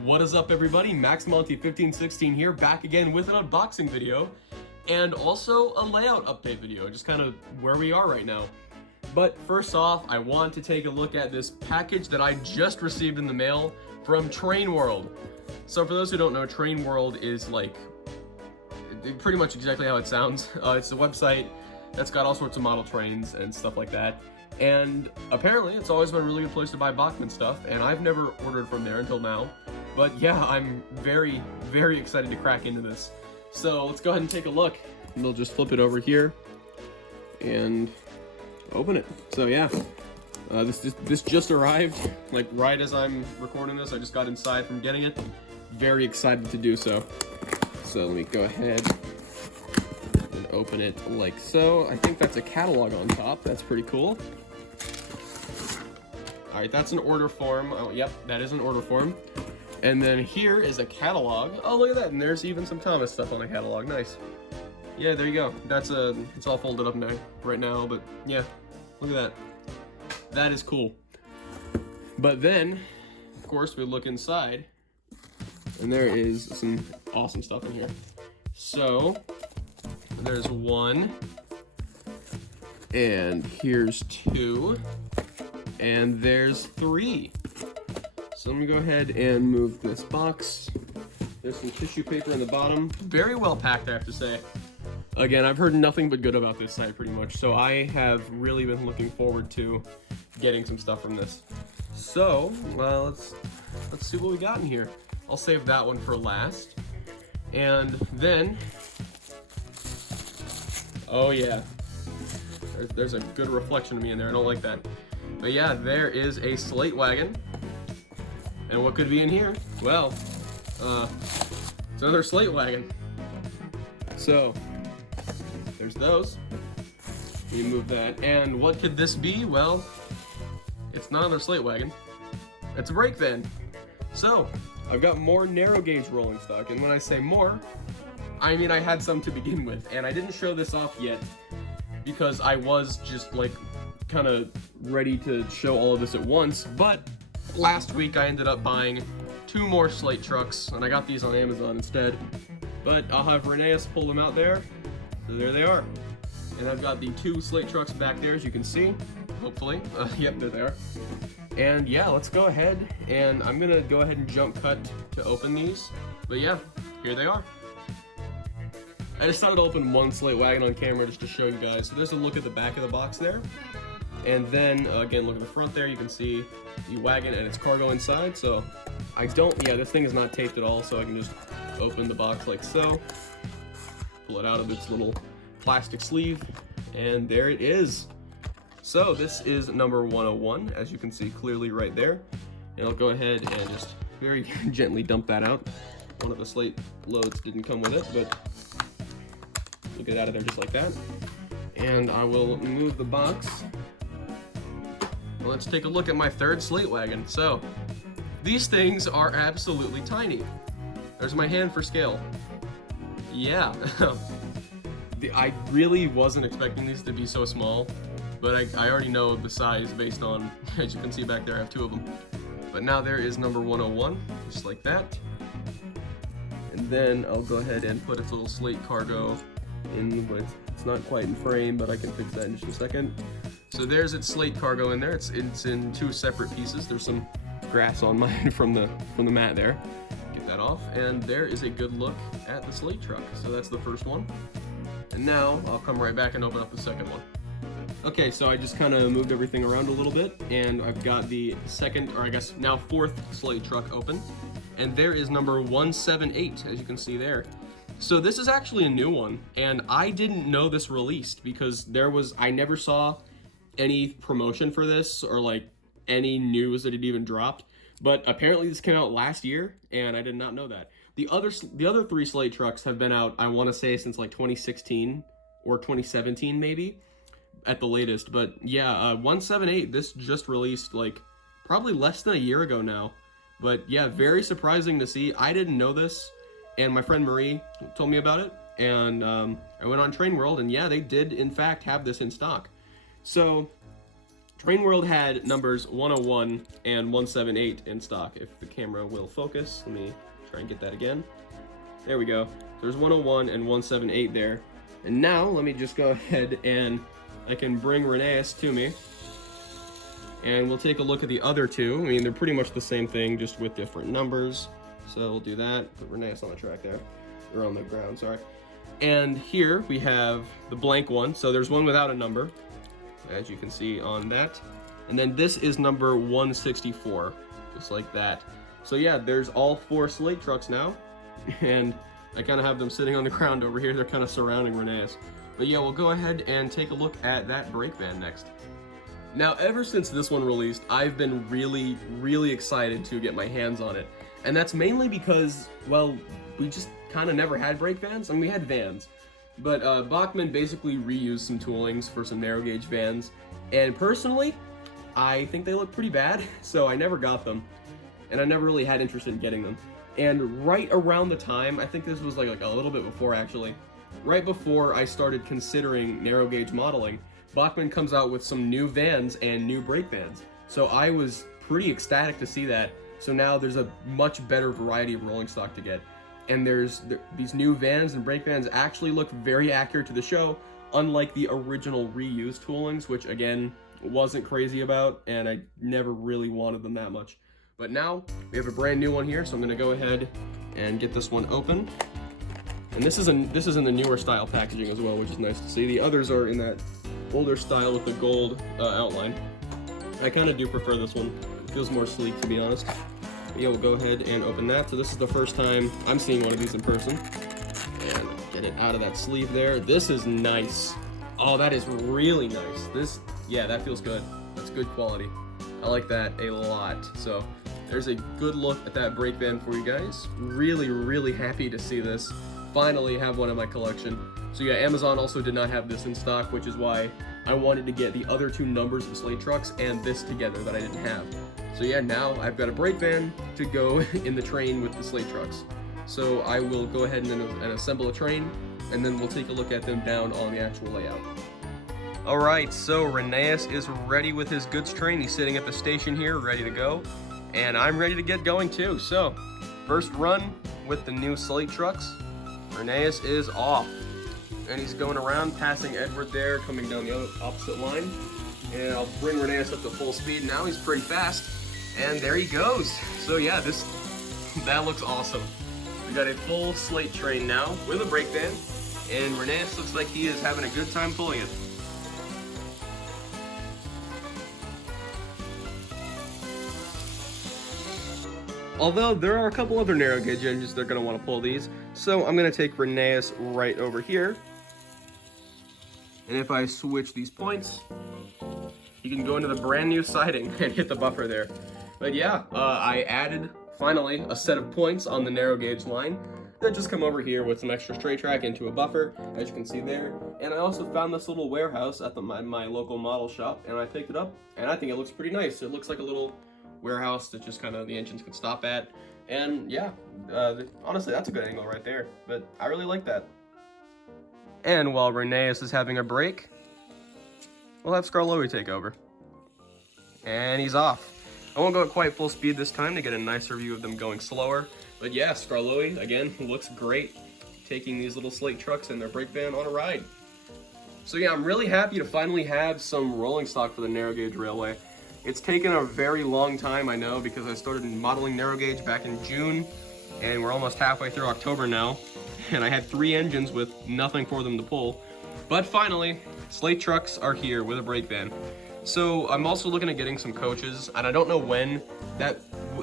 What is up, everybody? MaxMonty1516 here, back again with an unboxing video and also a layout update video, just kind of where we are right now. But first off, I want to take a look at this package that I just received in the mail from TrainWorld. So for those who don't know, TrainWorld is like pretty much exactly how it sounds. It's a website that's got all sorts of model trains and stuff like that. And apparently it's always been a really good place to buy Bachmann stuff, and I've never ordered from there until now. But yeah, I'm very, very excited to crack into this. So let's go ahead and take a look. And we'll just flip it over here and open it. So yeah, this just arrived, like right as I'm recording this. I just got inside from getting it. Very excited to do so. So let me go ahead and open it like so. I think that's a catalog on top. That's pretty cool. All right, that's an order form. Oh, yep, that is an order form. And then here is a catalog. Oh, look at that, and there's even some Thomas stuff on the catalog. Nice. Yeah, there you go. It's all folded up now, right now, but yeah, look at that. That is cool. But then, of course, we look inside, and there is some awesome stuff in here. So, there's one, and here's two, and there's three. So let me go ahead and move this box. There's some tissue paper in the bottom. Very well packed, I have to say. Again, I've heard nothing but good about this site pretty much, so I have really been looking forward to getting some stuff from this. So, well, let's see what we got in here. I'll save that one for last. And then, oh yeah, there's a good reflection of me in there. I don't like that. But yeah, there is a slate wagon. And what could be in here? Well, it's another slate wagon. So, there's those. You move that. And what could this be? Well, it's not another slate wagon. It's a brake van. So, I've got more narrow gauge rolling stock. And when I say more, I mean I had some to begin with. And I didn't show this off yet because I was just like kind of ready to show all of this at once. But last week I ended up buying 2 more slate trucks, and I got these on Amazon instead. But I'll have Reneus pull them out there. So there they are. And I've got the 2 slate trucks back there, as you can see, hopefully. Yep, there they are. And yeah, let's go ahead, and I'm gonna go ahead and jump cut to open these. But yeah, here they are. I just thought I'd open one slate wagon on camera just to show you guys. So there's a look at the back of the box there. And then, again, look at the front there, you can see the wagon and its cargo inside. So this thing is not taped at all, so I can just open the box like so. Pull it out of its little plastic sleeve, and there it is. So this is number 101, as you can see clearly right there. And I'll go ahead and just very gently dump that out. One of the slate loads didn't come with it, but we'll get it out of there just like that. And I will move the box. Let's take a look at my 3rd slate wagon. So, these things are absolutely tiny. There's my hand for scale. Yeah. I really wasn't expecting these to be so small, but I already know the size based on, as you can see back there, I have 2 of them. But now there is number 101, just like that. And then I'll go ahead and put its little slate cargo in with, it's not quite in frame, but I can fix that in just a second. So there's its slate cargo in there. It's in 2 separate pieces. There's some grass on mine from the mat there. Get that off, and there is a good look at the slate truck. So that's the first one. And now I'll come right back and open up the second one. Okay, so I just kind of moved everything around a little bit, and I've got the second, or I guess now 4th slate truck open. And there is number 178, as you can see there. So this is actually a new one, and I didn't know this released because I never saw any promotion for this or like any news that it even dropped, but apparently this came out last year, and I did not know that. The other 3 slate trucks have been out, I want to say, since like 2016 or 2017 maybe at the latest. But yeah, 178, this just released like probably less than a year ago now. But yeah, very surprising to see. I didn't know this, and my friend Marie told me about it, and I went on TrainWorld, and yeah, they did in fact have this in stock. So TrainWorld had numbers 101 and 178 in stock. If the camera will focus, let me try and get that again. There we go. There's 101 and 178 there. And now, let me just go ahead and I can bring Reneus to me. And we'll take a look at the other two. I mean, they're pretty much the same thing, just with different numbers. So we'll do that. Put Reneus on the track there. Or on the ground, sorry. And here we have the blank one. So there's one without a number, as you can see on that. And then this is number 164, just like that. So yeah, there's all 4 slate trucks now. And I kind of have them sitting on the ground over here. They're kind of surrounding Reneus. But yeah, we'll go ahead and take a look at that brake van next. Now, ever since this one released, I've been really excited to get my hands on it. And that's mainly because, well, we just kind of never had brake vans. I mean, we had vans. But Bachmann basically reused some toolings for some narrow gauge vans. And personally, I think they look pretty bad, so I never got them. And I never really had interest in getting them. And right around the time, I think this was like a little bit before actually, right before I started considering narrow gauge modeling, Bachmann comes out with some new vans and new brake vans. So I was pretty ecstatic to see that. So now there's a much better variety of rolling stock to get. And these new vans and brake vans actually look very accurate to the show, unlike the original reused toolings, which again, wasn't crazy about, and I never really wanted them that much. But now, we have a brand new one here, so I'm gonna go ahead and get this one open. And this is in the newer style packaging as well, which is nice to see. The others are in that older style with the gold outline. I kind of do prefer this one. It feels more sleek, to be honest. But yeah, we'll go ahead and open that. So this is the first time I'm seeing one of these in person. And get it out of that sleeve there. This is nice. Oh, that is really nice. Yeah, that feels good. That's good quality. I like that a lot. So there's a good look at that brake van for you guys. Really happy to see this. Finally have one in my collection. So yeah, Amazon also did not have this in stock, which is why I wanted to get the other 2 numbers of slate trucks and this together that I didn't have. So yeah, now I've got a brake van to go in the train with the slate trucks. So I will go ahead and assemble a train, and then we'll take a look at them down on the actual layout. Alright, so Reneus is ready with his goods train. He's sitting at the station here, ready to go. And I'm ready to get going too. So, first run with the new slate trucks. Reneus is off. And he's going around, passing Edward there, coming down the opposite line. And I'll bring Reneus up to full speed now. He's pretty fast. And there he goes. So yeah, that looks awesome. We got a full slate train now with a brake van. And Reneus looks like he is having a good time pulling it. Although there are a couple other narrow gauge engines that are going to want to pull these, so I'm going to take Reneus right over here. And if I switch these points, you can go into the brand new siding and hit the buffer there. But yeah, I added, finally, a set of points on the narrow gauge line that just come over here with some extra straight track into a buffer, as you can see there. And I also found this little warehouse at my local model shop, and I picked it up, and I think it looks pretty nice. It looks like a little warehouse that just kind of the engines could stop at. And yeah, honestly, that's a good angle right there, but I really like that. And while Reneus is having a break, we'll have Skarloey take over. And he's off. I won't go at quite full speed this time to get a nicer view of them going slower. But yeah, Skarloey, again, looks great, taking these little slate trucks and their brake van on a ride. So yeah, I'm really happy to finally have some rolling stock for the narrow gauge railway. It's taken a very long time, I know, because I started modeling narrow gauge back in June, and we're almost halfway through October now, and I had 3 engines with nothing for them to pull. But finally, slate trucks are here with a brake van. So I'm also looking at getting some coaches, and I don't know when.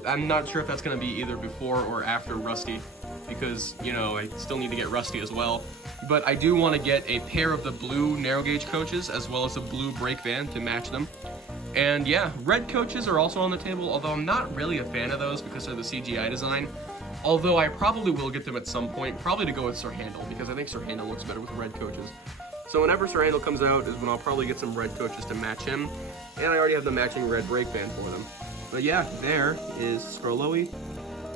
I'm not sure if that's going to be either before or after Rusty, because, you know, I still need to get Rusty as well. But I do want to get a pair of the blue narrow gauge coaches as well as a blue brake van to match them. And yeah, red coaches are also on the table, although I'm not really a fan of those because of the CGI design. Although I probably will get them at some point, probably to go with Sir Handel, because I think Sir Handel looks better with red coaches. So whenever Sir Handel comes out is when I'll probably get some red coaches to match him, and I already have the matching red brake van for them. But yeah, there is Skarloey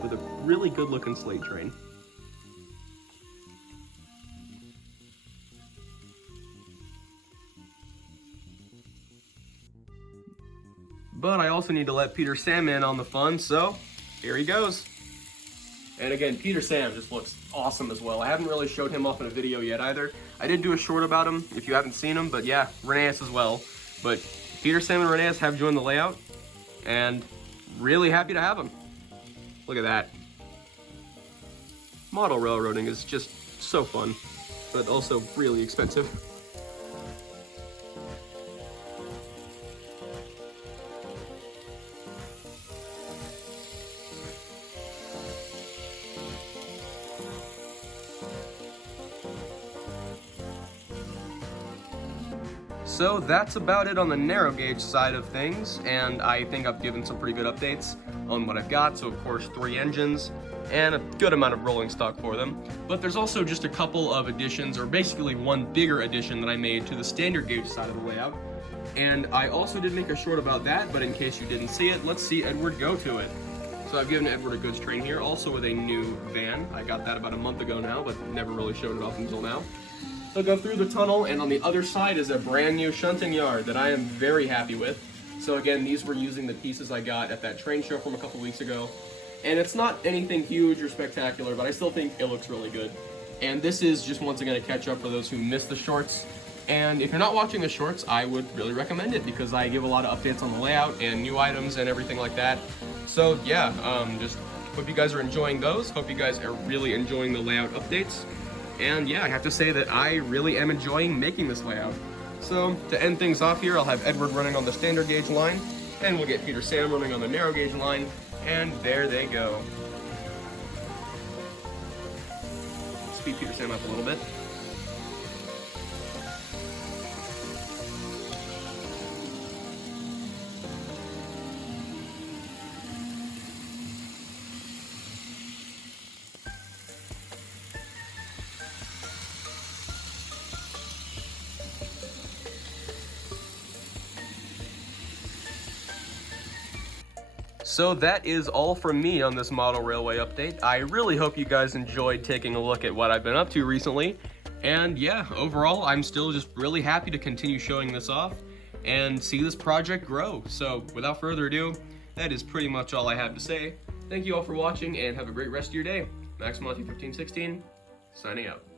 with a really good looking slate train. but I also need to let Peter Sam in on the fun, so here he goes. And again, Peter Sam just looks awesome as well. I haven't really showed him off in a video yet either. I did do a short about him if you haven't seen him, but yeah, Reneas as well. But Peter Sam and Reneas have joined the layout, and really happy to have them. Look at that. Model railroading is just so fun, but also really expensive. So that's about it on the narrow gauge side of things, and I think I've given some pretty good updates on what I've got. So of course 3 engines and a good amount of rolling stock for them. But there's also just a couple of additions, or basically one bigger addition that I made to the standard gauge side of the layout. And I also did make a short about that, but in case you didn't see it, let's see Edward go to it. So I've given Edward a goods train here, also with a new van. I got that about a month ago now, but never really showed it off until now. They'll go through the tunnel, and on the other side is a brand new shunting yard that I am very happy with. So again, these were using the pieces I got at that train show from a couple weeks ago. And it's not anything huge or spectacular, but I still think it looks really good. And this is just once again a catch up for those who missed the shorts. And if you're not watching the shorts, I would really recommend it because I give a lot of updates on the layout and new items and everything like that. So yeah, just hope you guys are enjoying those. Hope you guys are really enjoying the layout updates. And yeah, I have to say that I really am enjoying making this layout. So to end things off here, I'll have Edward running on the standard gauge line, and we'll get Peter Sam running on the narrow gauge line, and there they go. Speed Peter Sam up a little bit. So that is all from me on this model railway update. I really hope you guys enjoyed taking a look at what I've been up to recently. And yeah, overall, I'm still just really happy to continue showing this off and see this project grow. So without further ado, that is pretty much all I have to say. Thank you all for watching and have a great rest of your day. Max Monty 1516, signing out.